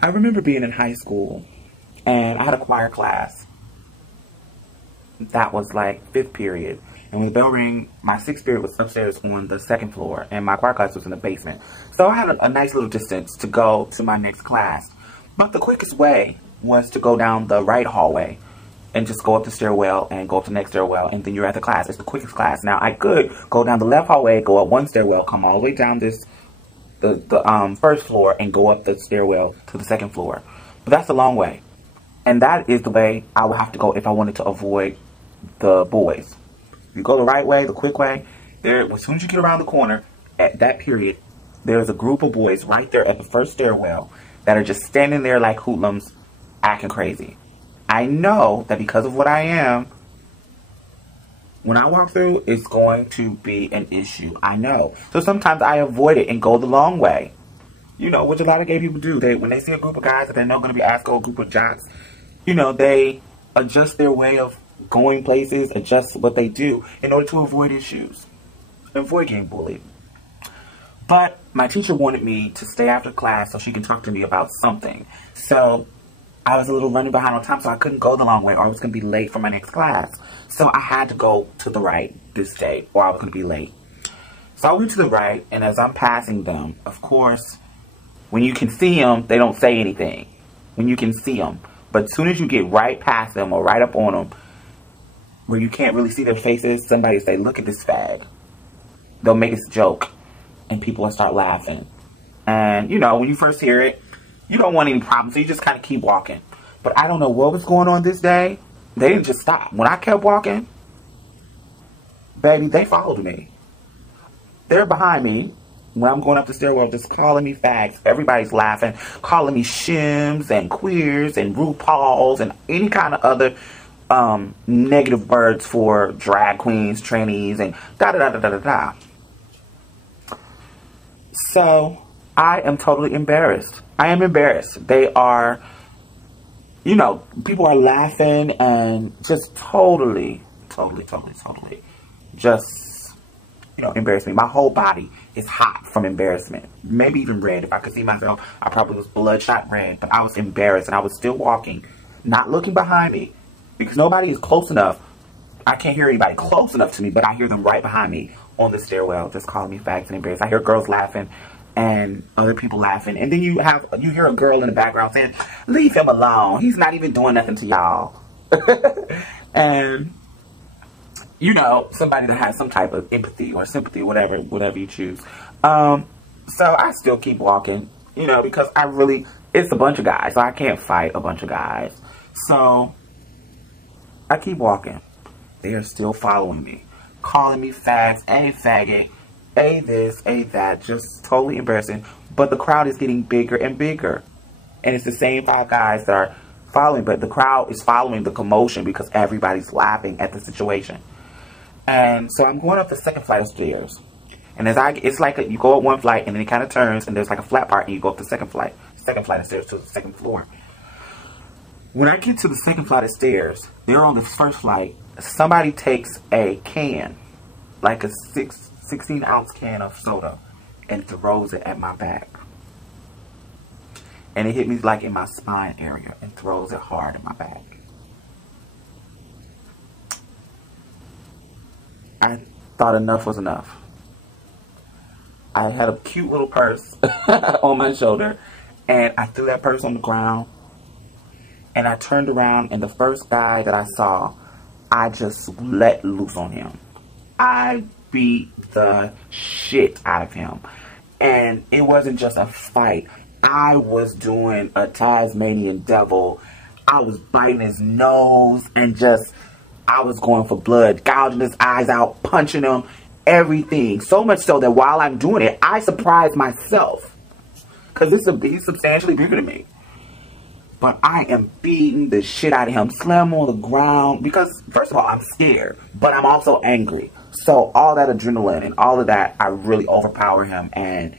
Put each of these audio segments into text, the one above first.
I remember being in high school and I had a choir class. That was like 5th period. And when the bell rang, my 6th period was upstairs on the 2nd floor and my choir class was in the basement. So I had a nice little distance to go to my next class. But the quickest way was to go down the right hallway and just go up the stairwell and go up the next stairwell, and then you're at the class. It's the quickest class. Now, I could go down the left hallway, go up one stairwell, come all the way down the 1st floor, and go up the stairwell to the 2nd floor. But that's a long way. And that is the way I would have to go if I wanted to avoid the boys. You go the right way, the quick way. There, as soon as you get around the corner, at that period, there's a group of boys right there at the 1st stairwell that are just standing there like hoodlums, acting crazy. I know that because of what I am, when I walk through, it's going to be an issue. I know. So sometimes I avoid it and go the long way. You know, which a lot of gay people do. When they see a group of guys that they know going to be asked, a group of jocks, you know, they adjust their way of going places, adjust what they do in order to avoid issues. Avoid getting bullied. But my teacher wanted me to stay after class so she can talk to me about something. So I was a little running behind on time, so I couldn't go the long way or I was going to be late for my next class. So I had to go to the right this day or I was going to be late. So I went to the right, and as I'm passing them, of course, when you can see them, they don't say anything. When you can see them. But as soon as you get right past them or right up on them, where you can't really see their faces, somebody say, "Look at this fag." They'll make a joke, and people will start laughing. And, you know, when you first hear it, you don't want any problems, so you just kind of keep walking. But I don't know what was going on this day. They didn't just stop. When I kept walking, baby, they followed me. They're behind me when I'm going up the stairwell, just calling me fags. Everybody's laughing, calling me shims and queers and RuPauls and any kind of other negative words for drag queens, trannies, and da-da-da-da-da-da-da. So I am totally embarrassed. I am embarrassed. They are, you know, people are laughing and just totally, just, you know, embarrass me. My whole body is hot from embarrassment. Maybe even red. If I could see myself, I probably was bloodshot red. But I was embarrassed and I was still walking, not looking behind me because nobody is close enough. I can't hear anybody close enough to me, but I hear them right behind me on the stairwell just calling me fags and embarrassed. I hear girls laughing and other people laughing. And then you hear a girl in the background saying, "Leave him alone. He's not even doing nothing to y'all." And, you know, somebody that has some type of empathy or sympathy, whatever you choose. So I still keep walking, you know, because it's a bunch of guys, so I can't fight a bunch of guys. So I keep walking. They are still following me, calling me fags, a faggot, a this, a that, just totally embarrassing. But the crowd is getting bigger and bigger. And it's the same 5 guys that are following, but the crowd is following the commotion because everybody's laughing at the situation. And so I'm going up the 2nd flight of stairs. And it's like you go up one flight and then it kind of turns and there's like a flat part and you go up the second flight of stairs to the 2nd floor. When I get to the 2nd flight of stairs, they're on the 1st flight. Somebody takes a can, like a 16-ounce can of soda, and throws it at my back. And it hit me like in my spine area and throws it hard in my back. I thought enough was enough. I had a cute little purse on my shoulder, and I threw that purse on the ground. And I turned around, and the first guy that I saw, I just let loose on him. I beat the shit out of him. And it wasn't just a fight. I was doing a Tasmanian devil. I was biting his nose and I was going for blood, gouging his eyes out, punching him, everything. So much so that while I'm doing it, I surprised myself. Because he's substantially bigger than me. But I am beating the shit out of him, slam him on the ground. Because, first of all, I'm scared. But I'm also angry. So all that adrenaline and all of that, I really overpower him and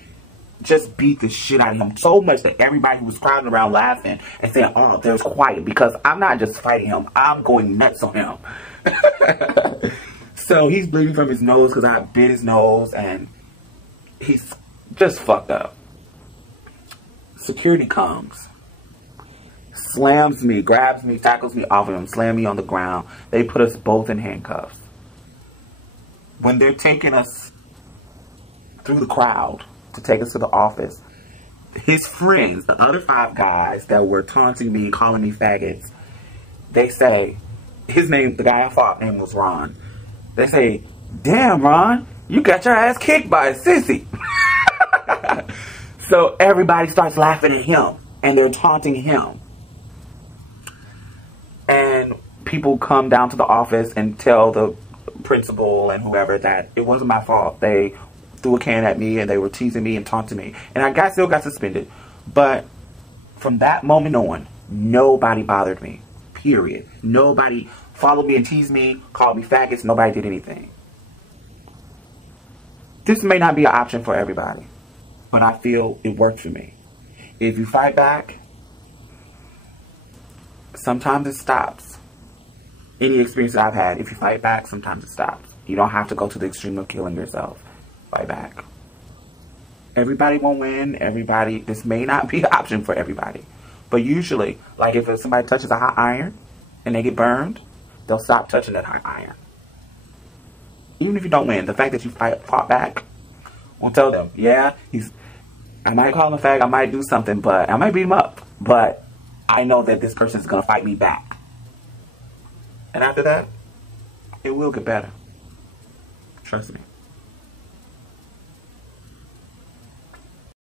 just beat the shit out of him. So much that everybody was crowding around laughing and saying, "Oh, there's quiet." Because I'm not just fighting him. I'm going nuts on him. So he's bleeding from his nose because I bit his nose. And he's just fucked up. Security comes. slams me, grabs me, tackles me off of him, slam me on the ground. They put us both in handcuffs. When they're taking us through the crowd to take us to the office, his friends, the other 5 guys that were taunting me, calling me faggots, they say, his name, the guy I fought, name was Ron. They say, damn, Ron, you got your ass kicked by a sissy. So everybody starts laughing at him, and they're taunting him. And people come down to the office and tell the principal and whoever that it wasn't my fault. They threw a can at me, and they were teasing me and taunting me. And I still got suspended. But from that moment on, nobody bothered me. Period. Nobody followed me and teased me, called me faggots. Nobody did anything. This may not be an option for everybody, but I feel it worked for me. If you fight back, sometimes it stops. Any experience that I've had, if you fight back, sometimes it stops. You don't have to go to the extreme of killing yourself. Fight back. Everybody won't win. This may not be an option for everybody. But usually, like if somebody touches a hot iron and they get burned, they'll stop touching that hot iron. Even if you don't win, the fact that you fought back will tell them, yeah, I might call him a fag, I might do something, but I might beat him up. But I know that this person's going to fight me back. And after that, it will get better. Trust me.